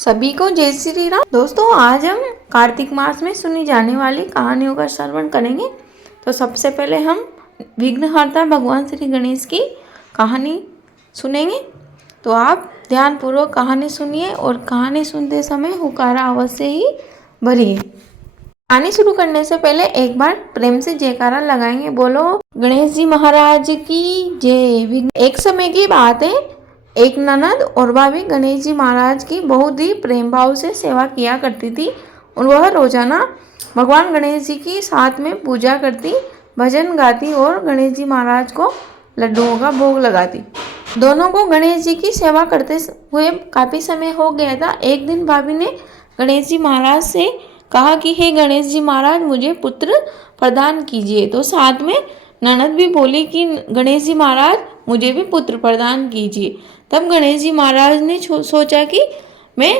सभी को जय श्री राम। दोस्तों, आज हम कार्तिक मास में सुनी जाने वाली कहानियों का श्रवण करेंगे। तो सबसे पहले हम विघ्नहर्ता भगवान श्री गणेश की कहानी सुनेंगे। तो आप ध्यानपूर्वक कहानी सुनिए और कहानी सुनते समय हुकारा अवश्य ही भरिए। कहानी शुरू करने से पहले एक बार प्रेम से जयकारा लगाएंगे। बोलो गणेश जी महाराज की जय। एक समय की बात है, एक ननद और भाभी गणेश जी महाराज की बहुत ही प्रेम भाव से सेवा किया करती थी और वह रोजाना भगवान गणेश जी की साथ में पूजा करती, भजन गाती और गणेश जी महाराज को लड्डुओं का भोग लगाती। दोनों को गणेश जी की सेवा करते हुए काफी समय हो गया था। एक दिन भाभी ने गणेश जी महाराज से कहा कि हे गणेश जी महाराज, मुझे पुत्र प्रदान कीजिए। तो साथ में ननद भी बोली कि गणेश जी महाराज, मुझे भी पुत्र प्रदान कीजिए। तब गणेश जी महाराज ने सोचा कि मैं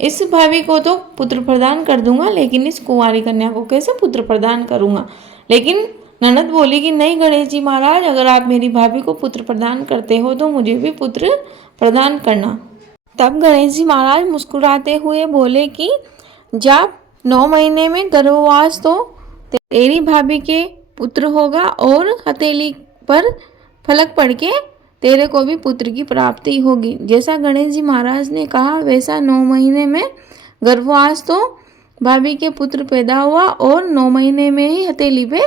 इस भाभी को तो पुत्र प्रदान कर दूंगा, लेकिन इस कुंवारी कन्या को कैसे पुत्र प्रदान करूंगा। लेकिन ननद बोली कि नहीं गणेश जी महाराज, अगर आप मेरी भाभी को पुत्र प्रदान करते हो तो मुझे भी पुत्र प्रदान करना। तब गणेश जी महाराज मुस्कुराते हुए बोले कि जब 9 महीने में गर्भवास तो तेरी भाभी के पुत्र होगा और हथेली पर फलक पड़ के तेरे को भी पुत्र की प्राप्ति होगी। जैसा गणेश जी महाराज ने कहा वैसा 9 महीने में गर्भवास तो भाभी के पुत्र पैदा हुआ और 9 महीने में ही हथेली पे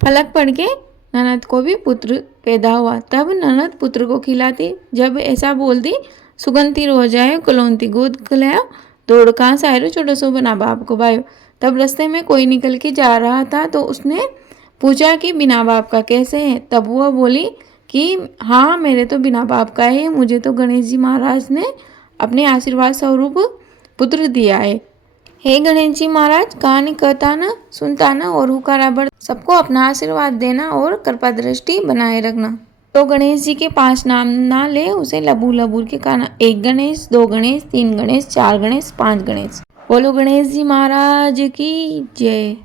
फलक पड़ के ननद को भी पुत्र पैदा हुआ। तब ननद पुत्र को खिलाती, जब ऐसा बोलती, सुगंधी रो जाए कलौंती गोद खिलाओ, दौड़ कहाँ से आए रो छोटो सो बना बाप को भाई। तब रास्ते में कोई निकल के जा रहा था तो उसने पूछा कि बिना बाप का कैसे है। तब वह बोली कि हाँ, मेरे तो बिना बाप का है, मुझे तो गणेश जी महाराज ने अपने आशीर्वाद स्वरूप पुत्र दिया है। हे गणेश जी महाराज, कहानी कहता ना, सुनता ना और हुकारा बढ़ सबको अपना आशीर्वाद देना और कृपा दृष्टि बनाए रखना। तो गणेश जी के 5 नाम ना ले, उसे लबू लबूर के कहना। 1 गणेश, 2 गणेश, 3 गणेश, 4 गणेश, 5 गणेश। बोलो गणेश जी महाराज की जय।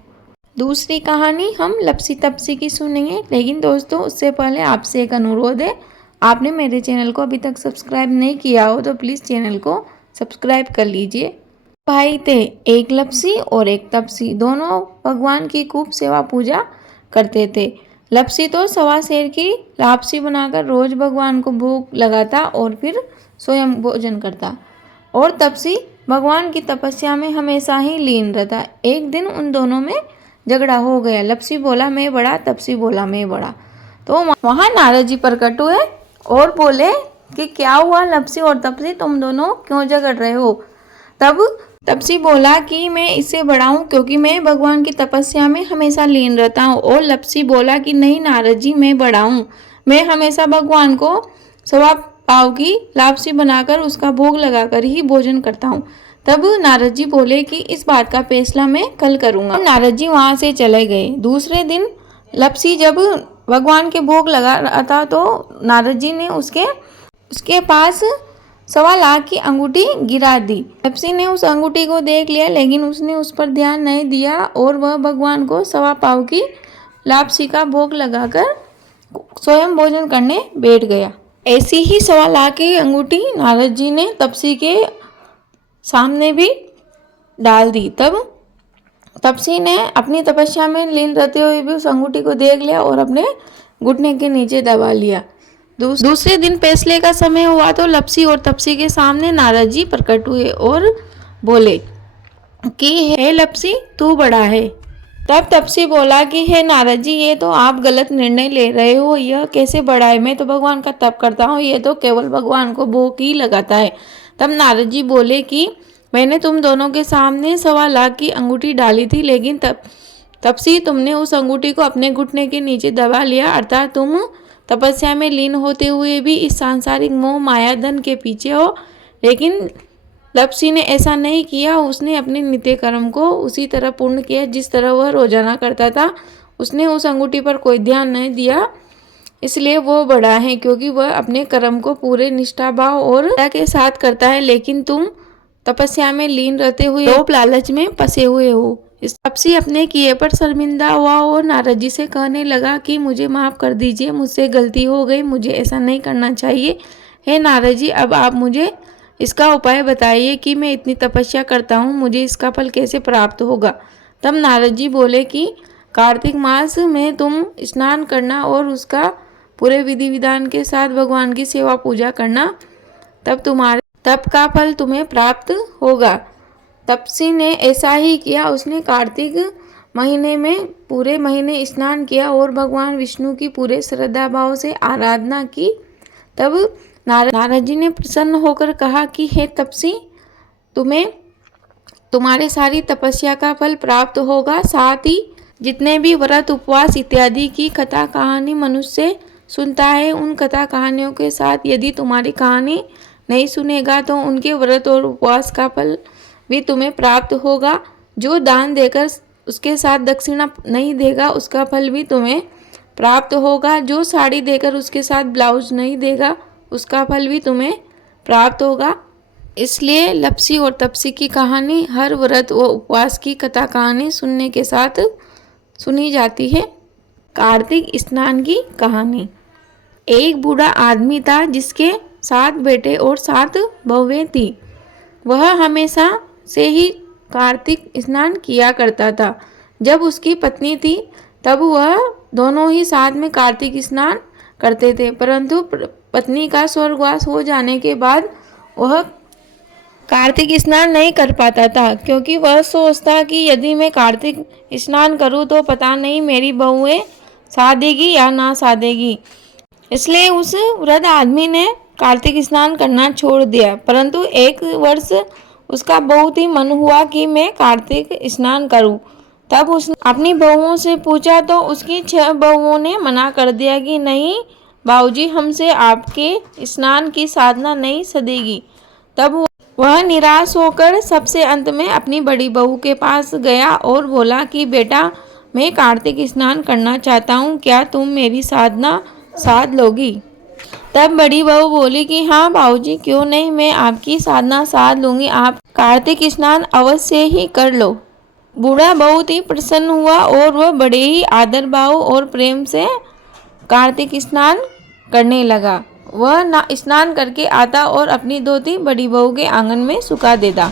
दूसरी कहानी हम लपसी तपसी की सुनेंगे, लेकिन दोस्तों उससे पहले आपसे एक अनुरोध है। आपने मेरे चैनल को अभी तक सब्सक्राइब नहीं किया हो तो प्लीज़ चैनल को सब्सक्राइब कर लीजिए। भाई थे, एक लपसी और एक तपसी, दोनों भगवान की खूब सेवा पूजा करते थे। लपसी तो सवा सेर की लापसी बनाकर रोज भगवान को भोग लगाता और फिर स्वयं भोजन करता, और तपसी भगवान की तपस्या में हमेशा ही लीन रहता। एक दिन उन दोनों में झगड़ा हो गया। लपसी बोला मैं बड़ा, तपसी बोला मैं बड़ा। तो वहाँ नारद जी प्रकट हुए और बोले कि क्या हुआ लपसी और तपसी, तुम दोनों क्यों झगड़ रहे हो। तब तपसी बोला कि मैं इससे बड़ा हूँ क्योंकि मैं भगवान की तपस्या में हमेशा लीन रहता हूँ। और लपसी बोला कि नहीं नारद जी, मैं बड़ा हूँ, मैं हमेशा भगवान को सवा पाव की लापसी बनाकर उसका भोग लगाकर ही भोजन करता हूँ। तब नारद जी बोले कि इस बात का फैसला मैं कल करूँगा। नारद जी वहाँ से चले गए। दूसरे दिन लपसी जब भगवान के भोग लगा रहा था तो नारद जी ने उसके पास 1.25 लाख की अंगूठी गिरा दी। लपसी ने उस अंगूठी को देख लिया, लेकिन उसने उस पर ध्यान नहीं दिया और वह भगवान को 1.25 पाव की लापसी का भोग लगाकर स्वयं भोजन करने बैठ गया। ऐसी ही 1.25 लाख की अंगूठी नारद जी ने तपसी के सामने भी डाल दी। तब तपसी ने अपनी तपस्या में लीन रहते हुए भी उस अंगूठी को देख लिया और अपने घुटने के नीचे दबा लिया। दूसरे दिन फैसले का समय हुआ तो लपसी और तपसी के सामने नारद जी प्रकट हुए और बोले कि हे लपसी, तू बड़ा है। तब तपसी बोला कि हे नारद जी, ये तो आप गलत निर्णय ले रहे हो, यह कैसे बड़ा है, मैं तो भगवान का तप करता हूँ, ये तो केवल भगवान को भोग ही लगाता है। तब नारद जी बोले कि मैंने तुम दोनों के सामने 1.25 लाख की अंगूठी डाली थी, लेकिन तपसी तुमने उस अंगूठी को अपने घुटने के नीचे दबा लिया, अर्थात तुम तपस्या में लीन होते हुए भी इस सांसारिक मोह माया धन के पीछे हो। लेकिन लपसी ने ऐसा नहीं किया, उसने अपने नित्य कर्म को उसी तरह पूर्ण किया जिस तरह वह रोजाना करता था। उसने उस अंगूठी पर कोई ध्यान नहीं दिया, इसलिए वो बड़ा है क्योंकि वह अपने कर्म को पूरे निष्ठा भाव और के साथ करता है। लेकिन तुम तपस्या में लीन रहते हुए लोभ लालच में फंसे हुए हो। इस तपसी अपने किए पर शर्मिंदा हुआ और नारद जी से कहने लगा कि मुझे माफ़ कर दीजिए, मुझसे गलती हो गई, मुझे ऐसा नहीं करना चाहिए। हे नारद जी, अब आप मुझे इसका उपाय बताइए कि मैं इतनी तपस्या करता हूँ, मुझे इसका फल कैसे प्राप्त होगा। तब नारद जी बोले कि कार्तिक मास में तुम स्नान करना और उसका पूरे विधि विधान के साथ भगवान की सेवा पूजा करना, तब तुम्हारे तप का फल तुम्हें प्राप्त होगा। तपसी ने ऐसा ही किया। उसने कार्तिक महीने में पूरे महीने स्नान किया और भगवान विष्णु की पूरे श्रद्धा भाव से आराधना की। तब नारद जी ने प्रसन्न होकर कहा कि हे तपसी, तुम्हें तुम्हारे सारी तपस्या का फल प्राप्त होगा। साथ ही जितने भी व्रत उपवास इत्यादि की कथा कहानी मनुष्य सुनता है, उन कथा कहानियों के साथ यदि तुम्हारी कहानी नहीं सुनेगा तो उनके व्रत और उपवास का फल भी तुम्हें प्राप्त होगा। जो दान देकर उसके साथ दक्षिणा नहीं देगा उसका फल भी तुम्हें प्राप्त होगा। जो साड़ी देकर उसके साथ ब्लाउज नहीं देगा उसका फल भी तुम्हें प्राप्त होगा। इसलिए लपसी और तपसी की कहानी हर व्रत व उपवास की कथा कहानी सुनने के साथ सुनी जाती है। कार्तिक स्नान की कहानी। एक बूढ़ा आदमी था जिसके 7 बेटे और 7 बहुएं थी। वह हमेशा से ही कार्तिक स्नान किया करता था। जब उसकी पत्नी थी तब वह दोनों ही साथ में कार्तिक स्नान करते थे, परंतु पत्नी का स्वर्गवास हो जाने के बाद वह कार्तिक स्नान नहीं कर पाता था, क्योंकि वह सोचता कि यदि मैं कार्तिक स्नान करूं तो पता नहीं मेरी बहुएं साधेगी या ना साधेगी। इसलिए उस वृद्ध आदमी ने कार्तिक स्नान करना छोड़ दिया। परंतु एक वर्ष उसका बहुत ही मन हुआ कि मैं कार्तिक स्नान करूं। तब उसने अपनी बहुओं से पूछा तो उसकी 6 बहुओं ने मना कर दिया कि नहीं बाबूजी, हमसे आपके स्नान की साधना नहीं सधेगी। तब वह निराश होकर सबसे अंत में अपनी बड़ी बहू के पास गया और बोला कि बेटा, मैं कार्तिक स्नान करना चाहता हूँ, क्या तुम मेरी साधना साध लोगी? तब बड़ी बहू बोली कि हाँ बाबूजी, क्यों नहीं, मैं आपकी साधना साध लूँगी, आप कार्तिक स्नान अवश्य ही कर लो। बूढ़ा बहुत ही प्रसन्न हुआ और वह बड़े ही आदर भाव और प्रेम से कार्तिक स्नान करने लगा। वह स्नान करके आता और अपनी धोती बड़ी बहू के आंगन में सुखा देता।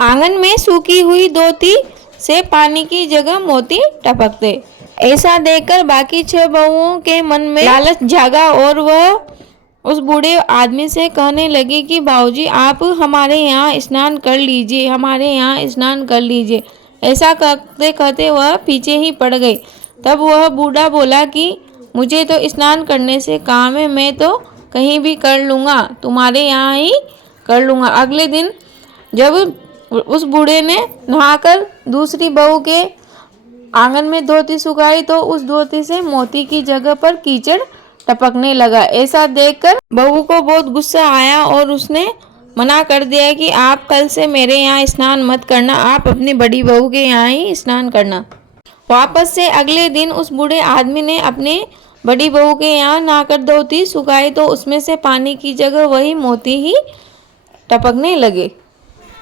आंगन में सूखी हुई धोती से पानी की जगह मोती टपकते। ऐसा देखकर बाकी 6 बहुओं के मन में लालच जागा और वह उस बूढ़े आदमी से कहने लगी कि बाबूजी, आप हमारे यहाँ स्नान कर लीजिए, हमारे यहाँ स्नान कर लीजिए। ऐसा कहते कहते वह पीछे ही पड़ गई। तब वह बूढ़ा बोला कि मुझे तो स्नान करने से काम है, मैं तो कहीं भी कर लूँगा, तुम्हारे यहाँ ही कर लूँगा। अगले दिन जब उस बूढ़े ने नहाकर दूसरी बहू के आंगन में धोती सुखाई तो उस धोती से मोती की जगह पर कीचड़ टपकने लगा। ऐसा देखकर बहू को बहुत गुस्सा आया और उसने मना कर दिया कि आप कल से मेरे यहाँ स्नान मत करना, आप अपनी बड़ी बहू के यहाँ ही स्नान करना। वापस से अगले दिन उस बूढ़े आदमी ने अपने बड़ी बहू के यहाँ नहाकर धोती सुखाई तो उसमें से पानी की जगह वही मोती ही टपकने लगे।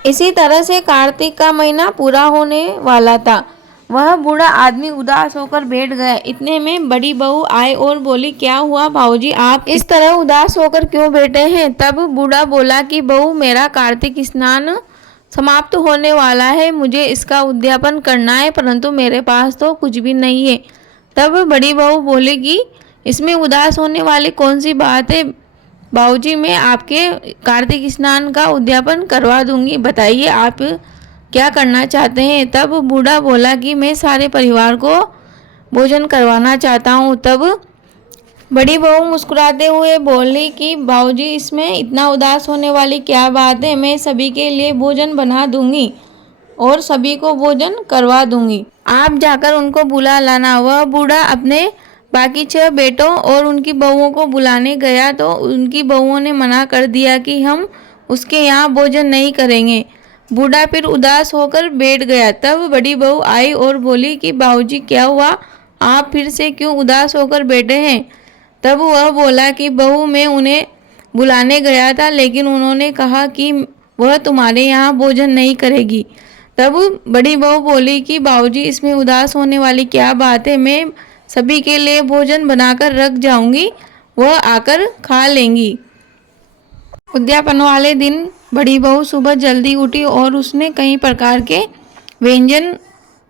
इसी तरह से कार्तिक का महीना पूरा होने वाला था। वह बूढ़ा आदमी उदास होकर बैठ गया। इतने में बड़ी बहू आई और बोली, क्या हुआ बाबूजी, आप इस तरह उदास होकर क्यों बैठे हैं? तब बूढ़ा बोला कि बहू, मेरा कार्तिक स्नान समाप्त होने वाला है, मुझे इसका उद्यापन करना है, परंतु मेरे पास तो कुछ भी नहीं है। तब बड़ी बहू बोली कि इसमें उदास होने वाली कौन सी बात है बाबूजी, मैं आपके कार्तिक स्नान का उद्यापन करवा दूंगी, बताइए आप क्या करना चाहते हैं? तब बूढ़ा बोला कि मैं सारे परिवार को भोजन करवाना चाहता हूँ। तब बड़ी बहू मुस्कुराते हुए बोली कि बाबूजी, इसमें इतना उदास होने वाली क्या बात है, मैं सभी के लिए भोजन बना दूंगी और सभी को भोजन करवा दूंगी, आप जाकर उनको बुला लाना। वह बूढ़ा अपने बाकी 6 बेटों और उनकी बहुओं को बुलाने गया तो उनकी बहुओं ने मना कर दिया कि हम उसके यहाँ भोजन नहीं करेंगे। बूढ़ा फिर उदास होकर बैठ गया। तब बड़ी बहू आई और बोली कि बाबूजी, क्या हुआ, आप फिर से क्यों उदास होकर बैठे हैं? तब वह बोला कि बहू, मैं उन्हें बुलाने गया था लेकिन उन्होंने कहा कि वह तुम्हारे यहाँ भोजन नहीं करेगी। तब बड़ी बहू बोली कि बाबूजी, इसमें उदास होने वाली क्या बात है, मैं सभी के लिए भोजन बनाकर रख जाऊंगी, वह आकर खा लेंगी। उद्यापन वाले दिन बड़ी बहू सुबह जल्दी उठी और उसने कई प्रकार के व्यंजन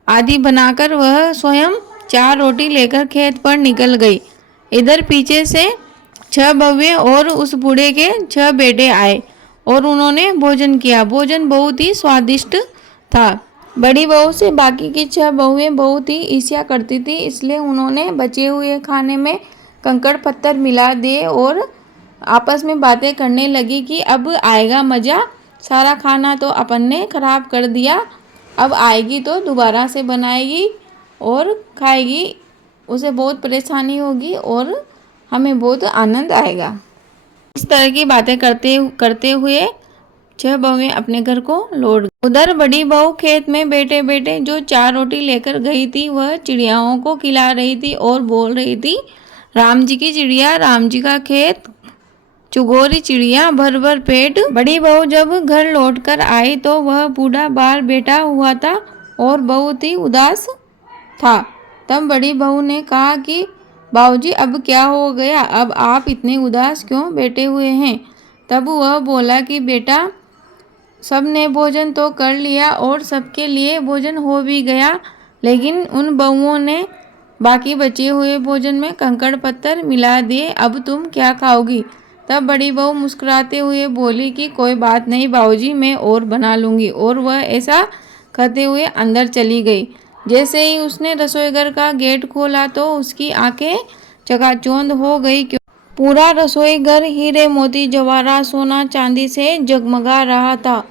आदि बनाकर वह स्वयं 4 रोटी लेकर खेत पर निकल गई। इधर पीछे से 6 बउए और उस बूढ़े के 6 बेटे आए और उन्होंने भोजन किया। भोजन बहुत ही स्वादिष्ट था। बड़ी बहू से बाकी की 6 बहुएं बहुत ही ईर्ष्या करती थी, इसलिए उन्होंने बचे हुए खाने में कंकड़ पत्थर मिला दिए और आपस में बातें करने लगी कि अब आएगा मज़ा, सारा खाना तो अपन ने खराब कर दिया, अब आएगी तो दोबारा से बनाएगी और खाएगी, उसे बहुत परेशानी होगी और हमें बहुत आनंद आएगा। इस तरह की बातें करते हुए 6 बहुएं अपने घर को लौट गई। उधर बड़ी बहू खेत में बैठे बैठे जो 4 रोटी लेकर गई थी वह चिड़ियाओं को खिला रही थी और बोल रही थी, राम जी की चिड़िया, राम जी का खेत, चुगोरी चिड़िया भर भर पेट। बड़ी बहू जब घर लौटकर आई तो वह बूढ़ा बाहर बैठा हुआ था और बहुत ही उदास था। तब बड़ी बहू ने कहा कि बाबूजी अब क्या हो गया, अब आप इतने उदास क्यों बैठे हुए हैं। तब वह बोला कि बेटा, सब ने भोजन तो कर लिया और सबके लिए भोजन हो भी गया, लेकिन उन बहुओं ने बाकी बचे हुए भोजन में कंकड़ पत्थर मिला दिए, अब तुम क्या खाओगी। तब बड़ी बहू मुस्कुराते हुए बोली कि कोई बात नहीं बाबूजी, मैं और बना लूँगी, और वह ऐसा कहते हुए अंदर चली गई। जैसे ही उसने रसोईघर का गेट खोला तो उसकी आंखें चकाचौंध हो गई, क्यों पूरा रसोई घर हीरे मोती जवाहरात सोना चांदी से जगमगा रहा था।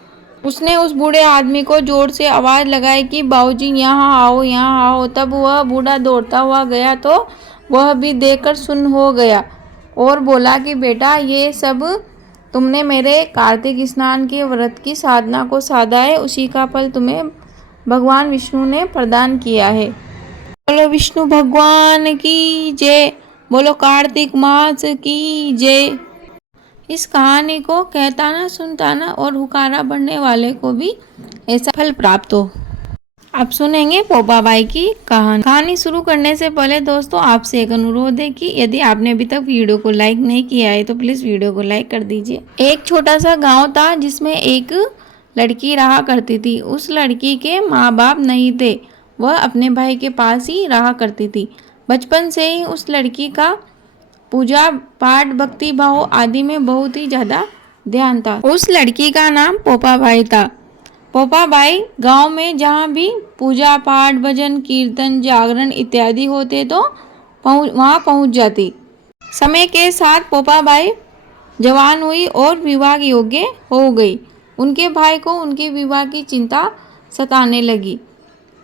उसने उस बूढ़े आदमी को जोर से आवाज़ लगाई कि बाबूजी यहाँ आओ, यहाँ आओ। तब वह बूढ़ा दौड़ता हुआ गया तो वह भी देखकर सुन्न हो गया और बोला कि बेटा, ये सब तुमने मेरे कार्तिक स्नान के व्रत की साधना को साधा है, उसी का फल तुम्हें भगवान विष्णु ने प्रदान किया है। बोलो विष्णु भगवान की जय, बोलो कार्तिक मास की जय। इस कहानी को कहता ना सुनता ना और हुकारा बढ़ने वाले को भी ऐसा फल प्राप्त हो। अब सुनेंगे पोपा बाई की कहानी शुरू करने से पहले दोस्तों आपसे एक अनुरोध है कि यदि आपने अभी तक वीडियो को लाइक नहीं किया है तो प्लीज़ वीडियो को लाइक कर दीजिए। एक छोटा सा गांव था जिसमें एक लड़की रहा करती थी। उस लड़की के माँ बाप नहीं थे, वह अपने भाई के पास ही रहा करती थी। बचपन से ही उस लड़की का पूजा पाठ भक्ति भाव आदि में बहुत ही ज़्यादा ध्यान था। उस लड़की का नाम पोपा बाई था। पोपा बाई गांव में जहाँ भी पूजा पाठ भजन कीर्तन जागरण इत्यादि होते तो वहाँ पहुँच जाती। समय के साथ पोपा बाई जवान हुई और विवाह योग्य हो गई। उनके भाई को उनके विवाह की चिंता सताने लगी।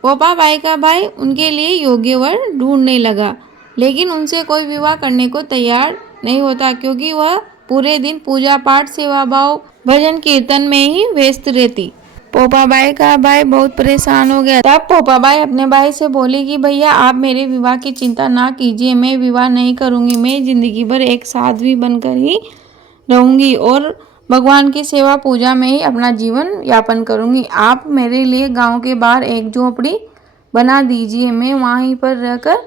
पोपा बाई का भाई उनके लिए योग्य वर ढूंढने लगा, लेकिन उनसे कोई विवाह करने को तैयार नहीं होता, क्योंकि वह पूरे दिन पूजा पाठ सेवा भाव भजन कीर्तन में ही व्यस्त रहती। पोपा बाई का भाई बहुत परेशान हो गया। तब पोपा बाई अपने भाई से बोली कि भैया, आप मेरे विवाह की चिंता ना कीजिए, मैं विवाह नहीं करूँगी, मैं जिंदगी भर एक साध्वी बनकर ही रहूँगी और भगवान की सेवा पूजा में ही अपना जीवन यापन करूँगी। आप मेरे लिए गाँव के बाहर एक झोपड़ी बना दीजिए, मैं वहीं पर रहकर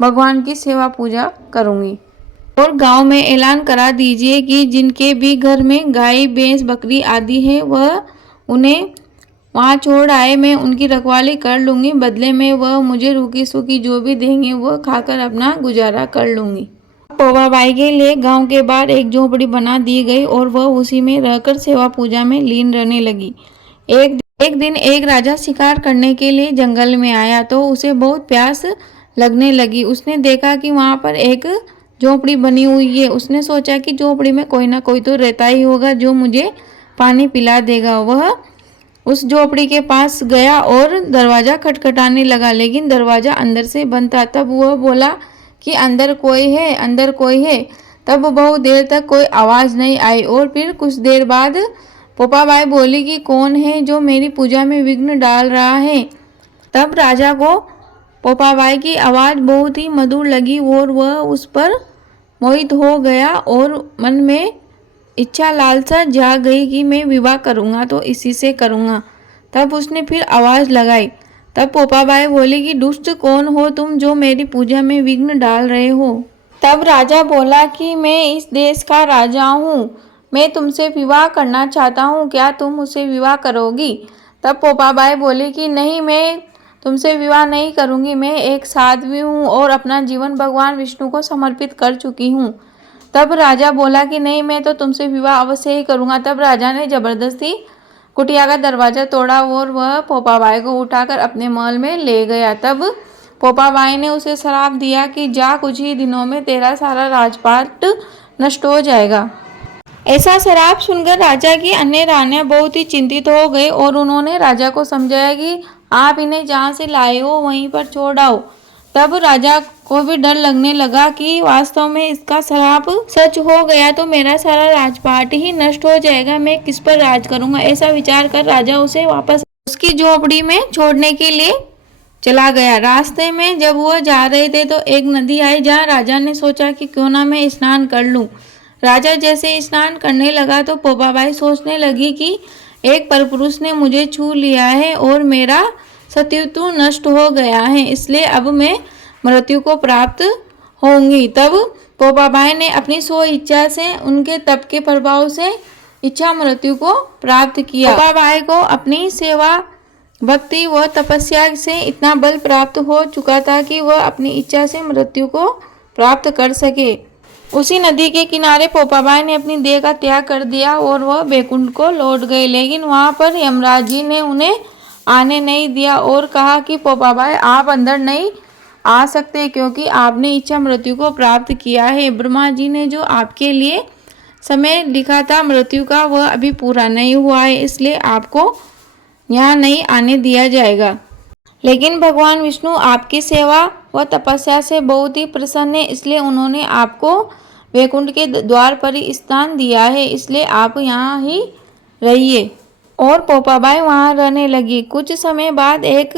भगवान की सेवा पूजा करूँगी। और गांव में ऐलान करा दीजिए कि जिनके भी घर में गाय भैंस बकरी आदि है वह उन्हें वहाँ छोड़ आए, मैं उनकी रखवाली कर लूँगी, बदले में वह मुझे रूखी सूखी जो भी देंगे वह खाकर अपना गुजारा कर लूँगी। पोपा बाई के लिए गांव के बाहर एक झोपड़ी बना दी गई और वह उसी में रहकर सेवा पूजा में लीन रहने लगी। एक दिन एक राजा शिकार करने के लिए जंगल में आया तो उसे बहुत प्यास लगने लगी। उसने देखा कि वहाँ पर एक झोपड़ी बनी हुई है। उसने सोचा कि झोपड़ी में कोई ना कोई तो रहता ही होगा जो मुझे पानी पिला देगा। वह उस झोपड़ी के पास गया और दरवाज़ा खटखटाने लगा, लेकिन दरवाज़ा अंदर से बंद था। तब वह बोला कि अंदर कोई है, अंदर कोई है। तब बहुत देर तक कोई आवाज़ नहीं आई और फिर कुछ देर बाद पोपा बाई बोली कि कौन है जो मेरी पूजा में विघ्न डाल रहा है। तब राजा को पोपा बाई की आवाज़ बहुत ही मधुर लगी और वह उस पर मोहित हो गया और मन में इच्छा लालसा जाग गई कि मैं विवाह करूँगा तो इसी से करूँगा। तब उसने फिर आवाज़ लगाई। तब पोपा बाई बोली कि दुष्ट कौन हो तुम जो मेरी पूजा में विघ्न डाल रहे हो। तब राजा बोला कि मैं इस देश का राजा हूँ, मैं तुमसे विवाह करना चाहता हूँ, क्या तुम मुझसे विवाह करोगी? तब पोपाबाई बोली कि नहीं, मैं तुमसे विवाह नहीं करूँगी। मैं एक साध्वी हूँ और अपना जीवन भगवान विष्णु को समर्पित कर चुकी हूँ। तब राजा बोला कि नहीं, मैं तो तुमसे विवाह अवश्य ही करूँगा। तब राजा ने जबरदस्ती कुटिया का दरवाज़ा तोड़ा और वह पोपाबाई को उठाकर अपने महल में ले गया। तब पोपाबाई ने उसे श्राप दिया कि जा, कुछ ही दिनों में तेरा सारा राजपाट नष्ट हो जाएगा। ऐसा श्राप सुनकर राजा की अन्य रानियां बहुत ही चिंतित हो गई और उन्होंने राजा को समझाया कि आप इन्हें जहाँ से लाए हो वहीं पर छोड़ आओ। तब राजा को भी डर लगने लगा कि वास्तव में इसका श्राप सच हो गया तो मेरा सारा राजपाट ही नष्ट हो जाएगा, मैं किस पर राज करूंगा। ऐसा विचार कर राजा उसे वापस उसकी झोपड़ी में छोड़ने के लिए चला गया। रास्ते में जब वह जा रहे थे तो एक नदी आई जहाँ राजा ने सोचा कि क्यों ना मैं स्नान कर लूं। राजा जैसे स्नान करने लगा तो पोपाबाई सोचने लगी कि एक परपुरुष ने मुझे छू लिया है और मेरा सतीत्व नष्ट हो गया है, इसलिए अब मैं मृत्यु को प्राप्त होंगी। तब पोपाबाई ने अपनी स्व इच्छा से, उनके तप के प्रभाव से इच्छा मृत्यु को प्राप्त किया। पोपाबाई को अपनी सेवा, भक्ति व तपस्या से इतना बल प्राप्त हो चुका था कि वह अपनी इच्छा से मृत्यु को प्राप्त कर सके। उसी नदी के किनारे पोपाबाई ने अपनी देह का त्याग कर दिया और वह बैकुंठ को लौट गए, लेकिन वहां पर यमराज जी ने उन्हें आने नहीं दिया और कहा कि पोपाबाई, आप अंदर नहीं आ सकते क्योंकि आपने इच्छा मृत्यु को प्राप्त किया है। ब्रह्मा जी ने जो आपके लिए समय लिखा था मृत्यु का वह अभी पूरा नहीं हुआ है, इसलिए आपको यहाँ नहीं आने दिया जाएगा। लेकिन भगवान विष्णु आपकी सेवा व तपस्या से बहुत ही प्रसन्न है, इसलिए उन्होंने आपको वैकुंठ के द्वार पर ही स्थान दिया है, इसलिए आप यहाँ ही रहिए। और पोपाबाई वहाँ रहने लगी। कुछ समय बाद एक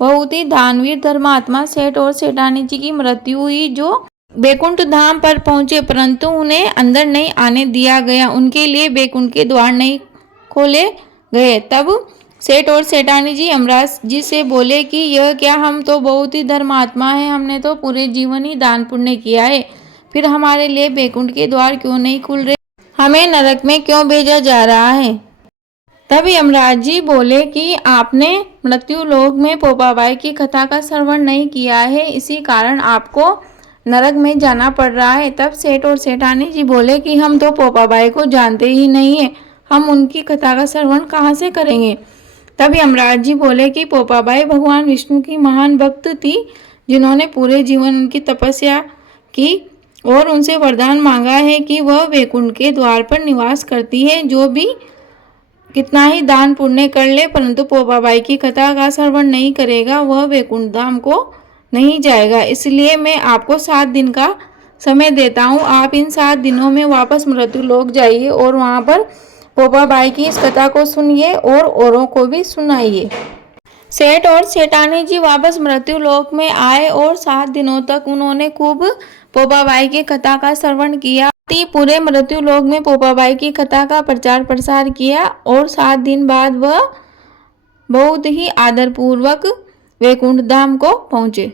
बहुत ही दानवीर धर्मात्मा सेठ और सेठानी जी की मृत्यु हुई, जो बैकुंठ धाम पर पहुंचे, परंतु उन्हें अंदर नहीं आने दिया गया। उनके लिए बैकुंठ के द्वार नहीं खोले गए। तब सेठ और सेठानी जी यमराज जी से बोले कि यह क्या, हम तो बहुत ही धर्मात्मा हैं, हमने तो पूरे जीवन ही दान पुण्य किया है, फिर हमारे लिए बैकुंठ के द्वार क्यों नहीं खुल रहे, हमें नरक में क्यों भेजा जा रहा है। तब यमराज जी बोले कि आपने मृत्यु लोक में पोपाबाई की कथा का श्रवण नहीं किया है, इसी कारण आपको नरक में जाना पड़ रहा है। तब सेठ और सेठानी जी बोले कि हम तो पोपाबाई को जानते ही नहीं है, हम उनकी कथा का श्रवण कहाँ से करेंगे। तब यमराज जी बोले कि पोपाबाई भगवान विष्णु की महान भक्त थी, जिन्होंने पूरे जीवन उनकी तपस्या की और उनसे वरदान मांगा है कि वह वैकुंठ के द्वार पर निवास करती है। जो भी कितना ही दान पुण्य कर ले, परंतु पोपाबाई की कथा का श्रवण नहीं करेगा, वह वैकुंठ धाम को नहीं जाएगा। इसलिए मैं आपको 7 दिन का समय देता हूँ, आप इन 7 दिनों में वापस मृत्यु लोक जाइए और वहाँ पर पोपाबाई की इस कथा को सुनिए और औरों को भी सुनाइए। सेठ और सेठानी जी वापस मृत्यु लोक में आए और 7 दिनों तक उन्होंने खूब पोपाबाई की कथा का श्रवण किया। पूरे मृत्यु लोक में पोपाबाई की कथा का प्रचार प्रसार किया और 7 दिन बाद वह बहुत ही आदरपूर्वक वैकुंठ धाम को पहुँचे।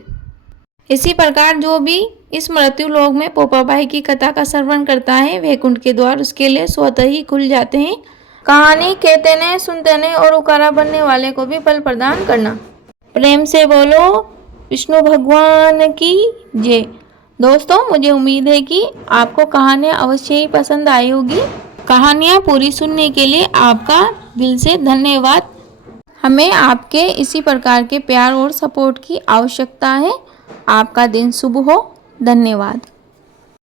इसी प्रकार जो भी इस मृत्यु लोक में पोपाबाई की कथा का श्रवण करता है, वैकुंठ के द्वार उसके लिए स्वतः ही खुल जाते हैं। कहानी कहते ने, सुनते ने और उकारा बनने वाले को भी फल प्रदान करना। प्रेम से बोलो विष्णु भगवान की जय। दोस्तों, मुझे उम्मीद है कि आपको कहानियाँ अवश्य ही पसंद आई होगी। कहानियाँ पूरी सुनने के लिए आपका दिल से धन्यवाद। हमें आपके इसी प्रकार के प्यार और सपोर्ट की आवश्यकता है। आपका दिन शुभ हो। धन्यवाद।